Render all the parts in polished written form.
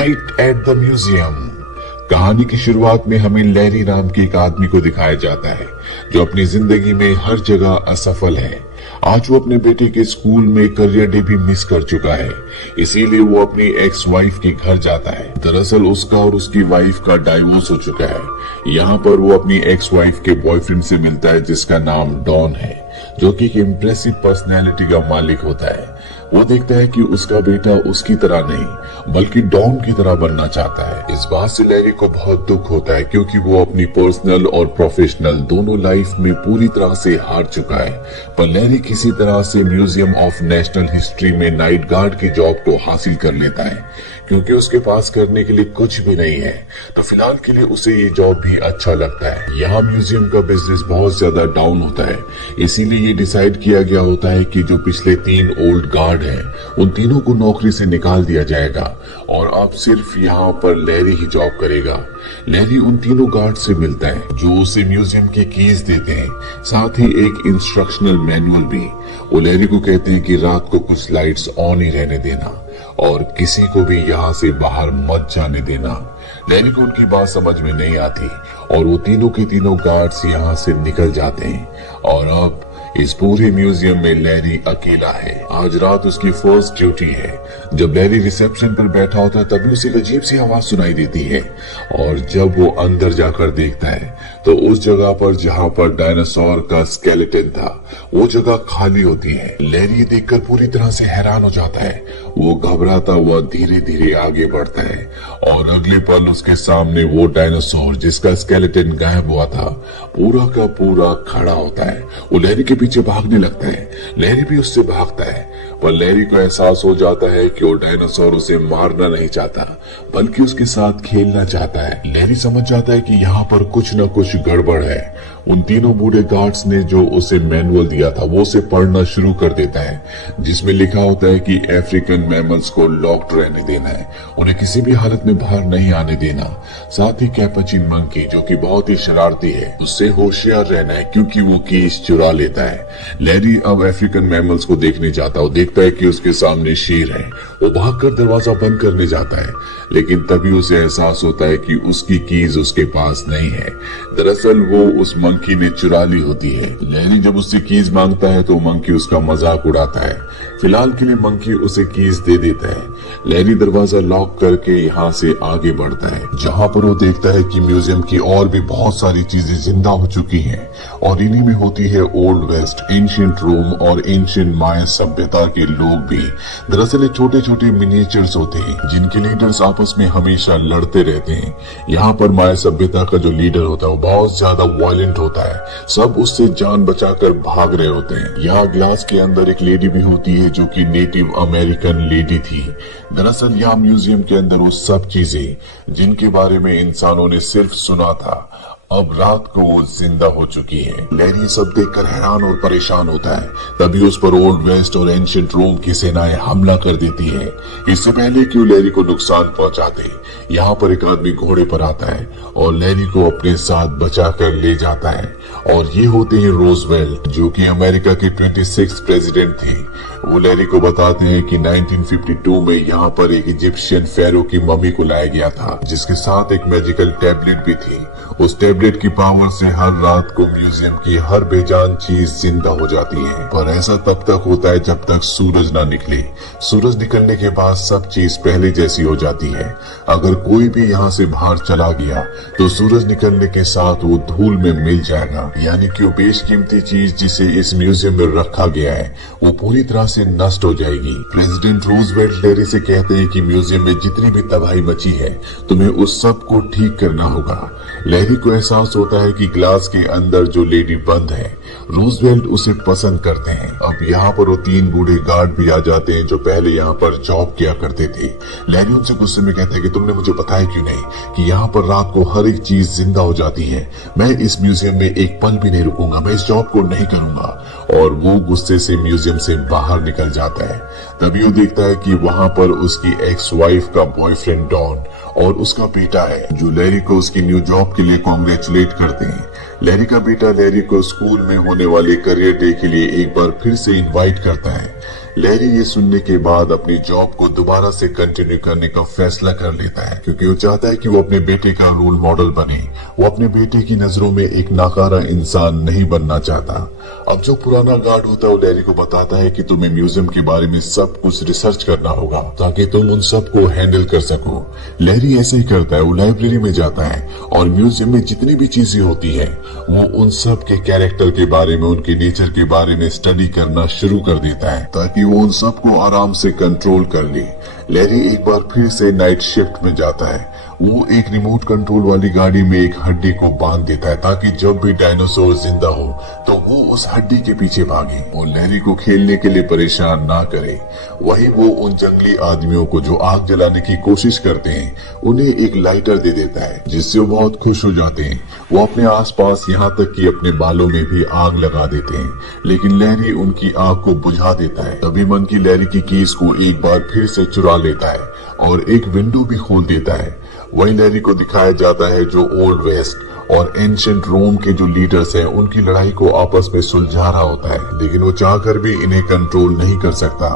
Night at the museum. कहानी की शुरुआत में हमें लैरी नाम के एक आदमी को दिखाया जाता है जो अपनी जिंदगी में हर जगह असफल है। आज वो अपने बेटे के स्कूल में करियर डे भी मिस कर चुका है, इसीलिए वो अपनी एक्स वाइफ के घर जाता है। दरअसल उसका और उसकी वाइफ का डाइवोर्स हो चुका है। यहाँ पर वो अपनी एक्स वाइफ के बॉयफ्रेंड से मिलता है जिसका नाम डॉन है, जो कि एक इम्प्रेसिव पर्सनैलिटी का मालिक होता है। वो देखता है कि उसका बेटा उसकी तरह नहीं बल्कि डॉन की तरह बनना चाहता है। इस बात से लैरी को बहुत दुख होता है क्योंकि वो अपनी पर्सनल और प्रोफेशनल दोनों लाइफ में पूरी तरह से हार चुका है। पर लैरी किसी तरह से म्यूजियम ऑफ नेशनल हिस्ट्री में नाइट गार्ड की जॉब को हासिल कर लेता है। क्योंकि उसके पास करने के लिए कुछ भी नहीं है तो फिलहाल के लिए उसे ये जॉब भी अच्छा लगता है। यहाँ म्यूजियम का बिजनेस बहुत ज्यादा डाउन होता है, इसीलिए ये डिसाइड किया गया होता है कि जो पिछले 3 ओल्ड गार्ड हैं उन तीनों को नौकरी से निकाल दिया जाएगा और अब सिर्फ यहाँ पर लैरी ही जॉब करेगा। लैरी उन तीनों गार्ड से मिलता है जो उसे म्यूजियम की कीज देते हैं, साथ ही एक इंस्ट्रक्शनल मैनुअल भी। वो लैरी को कहते हैं कि रात को कुछ लाइट्स ऑन ही रहने देना और किसी को भी यहाँ से बाहर मत जाने देना। लैरी को उनकी बात समझ में नहीं आती और वो तीनों के तीनों गार्ड्स यहाँ से निकल जाते हैं और अब इस पूरे म्यूजियम में लैरी अकेला है। आज रात उसकी फर्स्ट ड्यूटी है। जब लैरी रिसेप्शन पर बैठा होता है तभी उसे अजीब सी आवाज सुनाई देती है और जब वो अंदर जाकर देखता है तो उस जगह पर जहाँ पर डायनासोर का स्केलेटन था वो जगह खाली होती है। लैरी देखकर पूरी तरह से हैरान हो जाता है। वो घबराता हुआ धीरे धीरे आगे बढ़ता है और अगले पल उसके सामने वो डायनासोर जिसका स्केलेटन गायब हुआ था पूरा का पूरा खड़ा होता है। वो लैरी के पीछे भागने लगता है। लैरी भी उससे भागता है पर लैरी को एहसास हो जाता है कि वो डायनासोर उसे मारना नहीं चाहता बल्कि उसके साथ खेलना चाहता है। लैरी समझ जाता है कि यहाँ पर कुछ न कुछ गड़बड़ है। उन तीनों बूढ़े गार्ड्स ने जो उसे मैनुअल दिया था वो उसे पढ़ना शुरू कर देता है जिसमें लिखा होता है कि अफ्रीकन मैमल्स को लॉक्ड रहने देना है, उन्हें किसी भी हालत में बाहर नहीं आने देना। साथ ही कैपुचिन मंकी जो कि बहुत ही शरारती है उससे होशियार रहना है क्योंकि वो कीज चुरा लेता है। लैरी अब अफ्रीकन मैमल्स को देखने जाता है। वो देखता है कि उसके सामने शेर है। वो भागकर दरवाजा बंद करने जाता है लेकिन तभी उसे एहसास होता है कि उसकी कीज उसके पास नहीं है। दरअसल वो उस मंकी ने चुरा ली होती है। लैरी जब उससे कीज मांगता है तो मंकी उसका मजाक उड़ाता है। फिलहाल के लिए मंकी उसे कीज दे देता है। लैरी दरवाजा लॉक करके यहाँ से आगे बढ़ता है जहाँ पर वो देखता है कि म्यूजियम की और भी बहुत सारी चीजें जिंदा हो चुकी हैं और इन्हीं में होती है ओल्ड वेस्ट, एंशिएंट रोम और एंशिएंट माया सभ्यता के लोग भी। दरअसल छोटे छोटे मिनिएचर्स होते हैं जिनके लीडर्स आपस में हमेशा लड़ते रहते हैं। यहाँ पर माया सभ्यता का जो लीडर होता है वो बहुत ज्यादा वायलेंट होता है। सब उससे जान बचाकर भाग रहे होते हैं। यहाँ ग्लास के अंदर एक लेडी भी होती है जो कि नेटिव अमेरिकन लेडी थी। दरअसल यहाँ म्यूजियम के अंदर वो सब चीजें जिनके बारे में इंसानों ने सिर्फ सुना था अब रात को वो जिंदा हो चुकी है। लैरी सब देखकर हैरान और परेशान होता है। तभी उस पर ओल्ड वेस्ट और एंशिएंट रोम की सेनाएं हमला कर देती है। इससे पहले कि वो लैरी को नुकसान पहुंचाते यहाँ पर एक आदमी घोड़े पर आता है और लैरी को अपने साथ बचाकर ले जाता है और ये होते हैं रोजवेल्ट जो कि अमेरिका के 26th प्रेसिडेंट थे। वो लैरी को बताते हैं कि 1952 में यहाँ पर एक इजिप्शियन फेरो की मम्मी को लाया गया था जिसके साथ एक मैजिकल टैबलेट भी थी। उस टैबलेट की पावर से हर रात को म्यूजियम की हर बेजान चीज जिंदा हो जाती है। पर ऐसा तब तक होता है जब तक सूरज ना निकले। सूरज निकलने के बाद सब चीज पहले जैसी हो जाती है। अगर कोई भी यहाँ से बाहर चला गया तो सूरज निकलने के साथ वो धूल में मिल जाएगा, यानी कि वो बेशकीमती चीज जिसे इस म्यूजियम में रखा गया है वो पूरी तरह से नष्ट हो जाएगी। प्रेसिडेंट रूजवेल्ट लैरी से कहते हैं कि म्यूजियम में जितनी भी तबाही मची है तुम्हें उस सब को ठीक करना होगा। लैरी को एहसास होता है कि ग्लास के अंदर जो लेडी बंद है रूजवेल्ट उसे पसंद करते हैं। अब यहाँ पर वो 3 बूढ़े गार्ड भी आ जाते हैं जो पहले यहाँ पर जॉब किया करते थे। लैरी उनसे गुस्से में कहता है कि तुमने मुझे बताया क्यों नहीं कि यहाँ पर रात को हर एक चीज जिंदा हो जाती है। मैं इस म्यूजियम में एक पल भी नहीं रुकूंगा, मैं इस जॉब को नहीं करूंगा। और वो गुस्से से म्यूजियम से बाहर निकल जाता है। तभी वो देखता है कि वहाँ पर उसकी एक्स वाइफ का बॉयफ्रेंड डॉन और उसका बेटा है जो लैरी को उसकी न्यू जॉब के लिए कॉन्ग्रेचुलेट करते हैं। लैरी का बेटा लैरी को स्कूल में होने वाले करियर डे के लिए एक बार फिर से इनवाइट करता है। लैरी ये सुनने के बाद अपनी जॉब को दोबारा से कंटिन्यू करने का फैसला कर लेता है, क्योंकि वो चाहता है कि वो अपने बेटे का रोल मॉडल बने। वो अपने बेटे की नजरों में एक नाकारा इंसान नहीं बनना चाहता। अब जो पुराना गार्ड होता है वो लैरी को बताता है कि तुम्हें म्यूजियम के बारे में सब कुछ रिसर्च करना होगा ताकि तुम उन सब को हैंडल कर सको। लैरी ऐसे ही करता है, वो लाइब्रेरी में जाता है और म्यूजियम में जितनी भी चीजें होती है वो उन सब के कैरेक्टर के बारे में, उनके नेचर के बारे में स्टडी करना शुरू कर देता है ताकि वो उन सबको आराम से कंट्रोल कर ले। लैरी एक बार फिर से नाइट शिफ्ट में जाता है। वो एक रिमोट कंट्रोल वाली गाड़ी में एक हड्डी को बांध देता है ताकि जब भी डायनासोर जिंदा हो तो वो उस हड्डी के पीछे भागे और लैरी को खेलने के लिए परेशान ना करे। वही वो उन जंगली आदमियों को जो आग जलाने की कोशिश करते हैं उन्हें एक लाइटर दे देता है, जिससे वो बहुत खुश हो जाते हैं। वो अपने आसपास यहाँ तक कि अपने बालों में भी आग लगा देते हैं, लेकिन लैरी उनकी आग को बुझा देता है। तभी मंकी लैरी की कीज को एक बार फिर से चुरा लेता है और एक विंडो भी खोल देता है। वही लैरी को दिखाया जाता है जो ओल्ड वेस्ट और एंशिएंट रोम के जो लीडर्स हैं उनकी लड़ाई को आपस में सुलझा रहा होता है, लेकिन वो चाहकर भी इन्हें कंट्रोल नहीं कर सकता।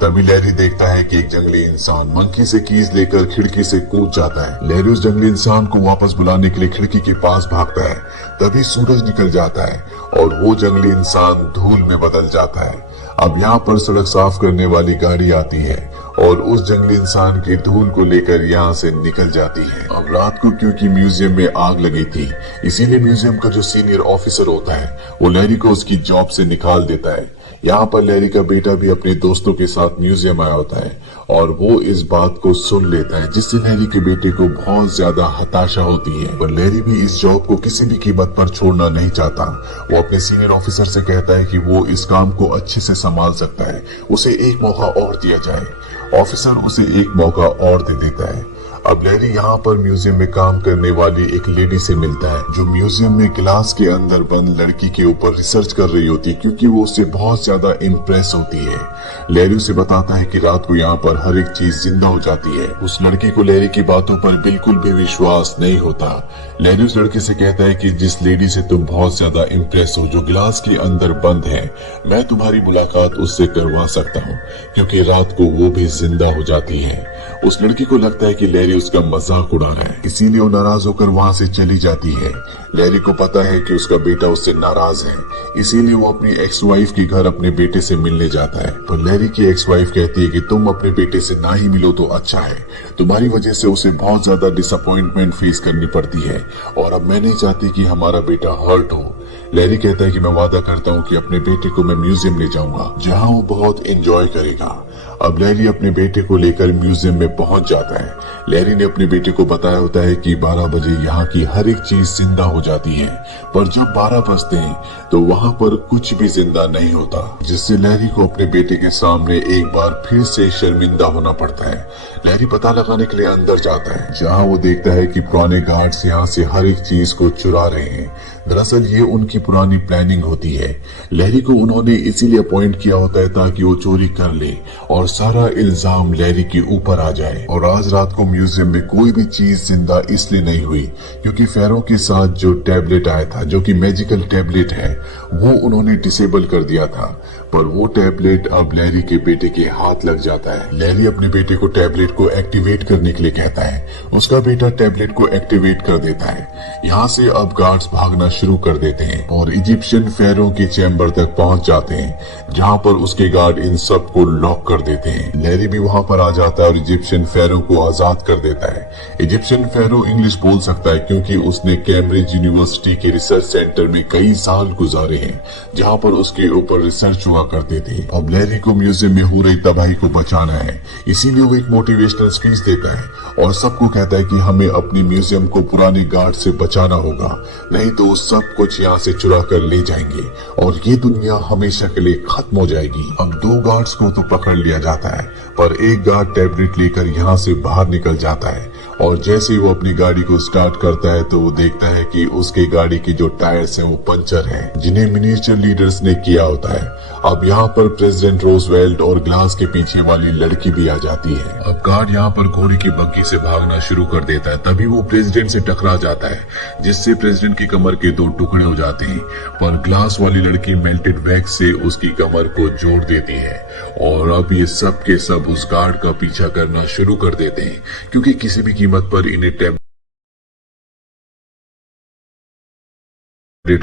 तभी लैरी देखता है कि एक जंगली इंसान मंकी से कीज लेकर खिड़की से कूद जाता है। लैरी उस जंगली इंसान को वापस बुलाने के लिए खिड़की के पास भागता है। तभी सूरज निकल जाता है और वो जंगली इंसान धूल में बदल जाता है। अब यहाँ पर सड़क साफ करने वाली गाड़ी आती है और उस जंगली इंसान की धूल को लेकर यहाँ से निकल जाती है। अब रात को क्योंकि म्यूजियम में आग लगी थी, इसीलिए म्यूजियम का जो सीनियर ऑफिसर होता है वो लैरी को उसकी जॉब से निकाल देता है। यहाँ पर लैरी का बेटा भी अपने दोस्तों के साथ म्यूजियम आया होता है और वो इस बात को सुन लेता है, जिससे लैरी के बेटे को बहुत ज्यादा हताशा होती है। पर लैरी भी इस जॉब को किसी भी कीमत पर छोड़ना नहीं चाहता। वो अपने सीनियर ऑफिसर से कहता है कि वो इस काम को अच्छे से संभाल सकता है, उसे एक मौका और दिया जाए। ऑफिसर उसे एक मौका और दे देता है। अब लैरी यहाँ पर म्यूजियम में काम करने वाली एक लेडी से मिलता है जो म्यूजियम में ग्लास के अंदर बंद लड़की के ऊपर रिसर्च कर रही होती है, क्योंकि वो उससे बहुत ज्यादा इम्प्रेस होती है। लैरी उसे बताता है कि रात को यहाँ पर हर एक चीज जिंदा हो जाती है। उस लड़की को लैरी की बातों पर बिल्कुल भी विश्वास नहीं होता। लैरी उस लड़के से कहता है कि जिस लेडी से तुम बहुत ज्यादा इम्प्रेस हो, जो ग्लास के अंदर बंद है, मैं तुम्हारी मुलाकात उससे करवा सकता हूँ, क्योंकि रात को वो भी जिंदा हो जाती है। उस लड़की को लगता है कि लैरी उसका मजाक उड़ा रहा है, इसीलिए वो नाराज होकर वहाँ से चली जाती है। लैरी को पता है कि उसका बेटा उससे नाराज है, इसीलिए वो अपनी एक्स वाइफ के घर अपने बेटे से मिलने जाता है। तो लैरी की एक्स वाइफ कहती है कि तुम अपने बेटे से ना ही मिलो तो अच्छा है, तुम्हारी वजह से उसे बहुत ज्यादा डिसअपॉइंटमेंट फेस करनी पड़ती है और अब मैं नहीं चाहती कि हमारा बेटा हर्ट हो। लैरी कहता है कि मैं वादा करता हूँ कि अपने बेटे को मैं म्यूजियम ले जाऊंगा जहाँ वो बहुत एंजॉय करेगा। अब लैरी अपने बेटे को लेकर म्यूजियम में पहुंच जाता है। लैरी ने अपने बेटे को बताया होता है कि 12 बजे यहाँ की हर एक चीज जिंदा हो जाती है, पर जब 12 बजते हैं तो वहाँ पर कुछ भी जिंदा नहीं होता, जिससे लैरी को अपने बेटे के सामने एक बार फिर से शर्मिंदा होना पड़ता है। लैरी पता लगाने के लिए अंदर जाता है, जहाँ वो देखता है कि पुराने गार्ड्स यहाँ से हर एक चीज को चुरा रहे हैं। दरअसल ये उनकी पुरानी प्लानिंग होती है। लैरी को उन्होंने इसीलिए अपॉइंट किया होता है ताकि वो चोरी कर ले और सारा इल्जाम लैरी के ऊपर आ जाए। और आज रात को म्यूजियम में कोई भी चीज जिंदा इसलिए नहीं हुई क्योंकि फेरो के साथ जो टैबलेट आया था, जो कि मैजिकल टैबलेट है, वो उन्होंने डिसेबल कर दिया था। पर वो टैबलेट अब लैरी के बेटे के हाथ लग जाता है। लैरी अपने बेटे को टैबलेट को एक्टिवेट करने के लिए कहता है। उसका बेटा टैबलेट को एक्टिवेट कर देता है। यहाँ से अब गार्ड्स भागना शुरू कर देते हैं और इजिप्शियन फेरो के चैम्बर तक पहुंच जाते हैं, जहाँ पर उसके गार्ड इन सब को लॉक कर देते हैं। लैरी भी वहाँ पर आ जाता है और इजिप्शियन फेरो को आजाद कर देता है। इजिप्शियन फेरो इंग्लिश बोल सकता है क्योंकि उसने कैम्ब्रिज यूनिवर्सिटी के रिसर्च सेंटर में कई साल गुजारे हैं, जहाँ पर उसके ऊपर रिसर्च हुआ करते थे। अब लैरी को म्यूजियम में हो रही तबाही को बचाना है, इसीलिए वो एक मोटिवेशनल स्पीच देता है और सबको कहता है कि हमें अपनी म्यूजियम को पुराने गार्ड से बचाना होगा, नहीं तो सब कुछ यहाँ से चुरा कर ले जाएंगे और ये दुनिया हमेशा के लिए खत्म हो जाएगी। अब 2 गार्ड्स को तो पकड़ लिया जाता है, पर एक गार्ड टैबलेट लेकर यहाँ से बाहर निकल जाता है और जैसे ही वो अपनी गाड़ी को स्टार्ट करता है तो वो देखता है कि उसके गाड़ी के जो टायर्स हैं वो पंचर हैं, जिन्हें मिनिएचर लीडर्स ने किया होता है। अब यहाँ पर प्रेसिडेंट रोजवेल्ट और ग्लास के पीछे वाली लड़की भी आ जाती है। अब गार्ड यहाँ पर घोड़े की बग्गी से भागना शुरू कर देता है, तभी वो प्रेसिडेंट से टकरा जाता है, जिससे प्रेसिडेंट की कमर के 2 टुकड़े हो जाते हैं। पर ग्लास वाली लड़की मेल्टेड वैक्स से उसकी कमर को जोड़ देती है और अब ये सब के सब उस गार्ड का पीछा करना शुरू कर देते हैं, क्योंकि किसी भी कीमत पर इन्हें टैबलेट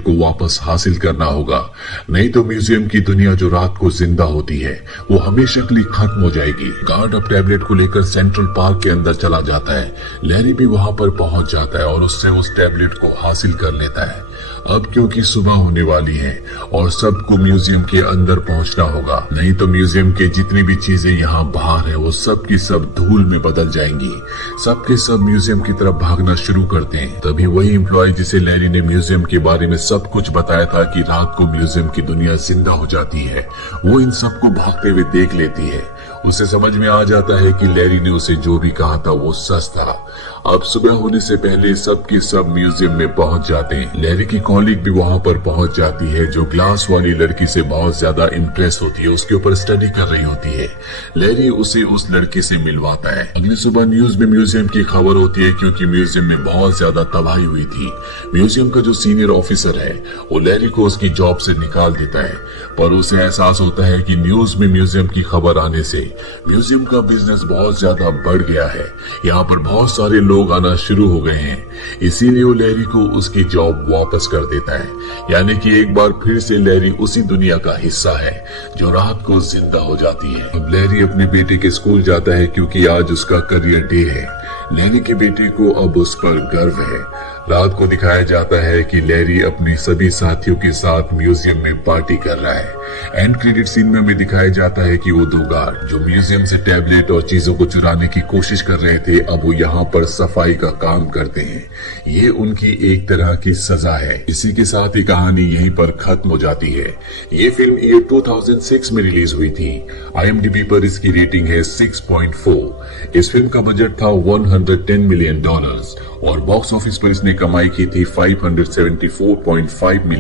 को वापस हासिल करना होगा, नहीं तो म्यूजियम की दुनिया जो रात को जिंदा होती है वो हमेशा के लिए खत्म हो जाएगी। गार्ड अब टैबलेट को लेकर सेंट्रल पार्क के अंदर चला जाता है। लैरी भी वहां पर पहुंच जाता है और उससे उस टैबलेट को हासिल कर लेता है। अब क्योंकि सुबह होने वाली है और सबको म्यूजियम के अंदर पहुंचना होगा, नहीं तो म्यूजियम के जितनी भी चीजें यहाँ बाहर है वो सब की सब धूल में बदल जाएंगी। सबके सब म्यूजियम की तरफ भागना शुरू करते हैं। तभी वही एम्प्लॉय जिसे लैरी ने म्यूजियम के बारे में सब कुछ बताया था कि रात को म्यूजियम की दुनिया जिंदा हो जाती है, वो इन सबको भागते हुए देख लेती है। उसे समझ में आ जाता है कि लैरी ने उसे जो भी कहा था वो सच था। अब सुबह होने से पहले सबके सब म्यूजियम में पहुंच जाते हैं। लैरी की कॉलीग भी वहां पर पहुंच जाती है, जो ग्लास वाली लड़की से बहुत ज्यादा इम्प्रेस होती है, उसके ऊपर स्टडी कर रही होती है। लैरी उसे उस लड़के से मिलवाता है। अगली सुबह न्यूज में म्यूजियम की खबर होती है, क्योंकि म्यूजियम में बहुत ज्यादा तबाही हुई थी। म्यूजियम का जो सीनियर ऑफिसर है वो लैरी को उसकी जॉब से निकाल देता है, पर उसे एहसास होता है कि न्यूज में म्यूजियम की खबर आने से म्यूजियम का बिजनेस बहुत ज्यादा बढ़ गया है। यहाँ पर बहुत सारे लोग आना शुरू हो गए हैं, इसीलिए वो लैरी को उसकी जॉब वापस कर देता है। यानी कि एक बार फिर से लैरी उसी दुनिया का हिस्सा है जो रात को जिंदा हो जाती है। अब लैरी अपने बेटे के स्कूल जाता है, क्योंकि आज उसका करियर डे है। लैरी के बेटे को अब उस पर गर्व है। रात को दिखाया जाता है कि लैरी अपने सभी साथियों के साथ म्यूजियम में पार्टी कर रहा है। एंड क्रेडिट सीन में हमें दिखाया जाता है कि वो 2 गार्ड जो म्यूजियम से टैबलेट और चीजों को चुराने की कोशिश कर रहे थे, अब वो यहाँ पर सफाई का काम करते हैं। ये उनकी एक तरह की सजा है। इसी के साथ ही कहानी यहीं पर खत्म हो जाती है। ये फिल्म ईयर 2006 में रिलीज हुई थी। IMDb पर इसकी रेटिंग है 6.4। इस फिल्म का बजट था $110 मिलियन और बॉक्स ऑफिस पर इसने कमाई की थी $574.5 मिलियन।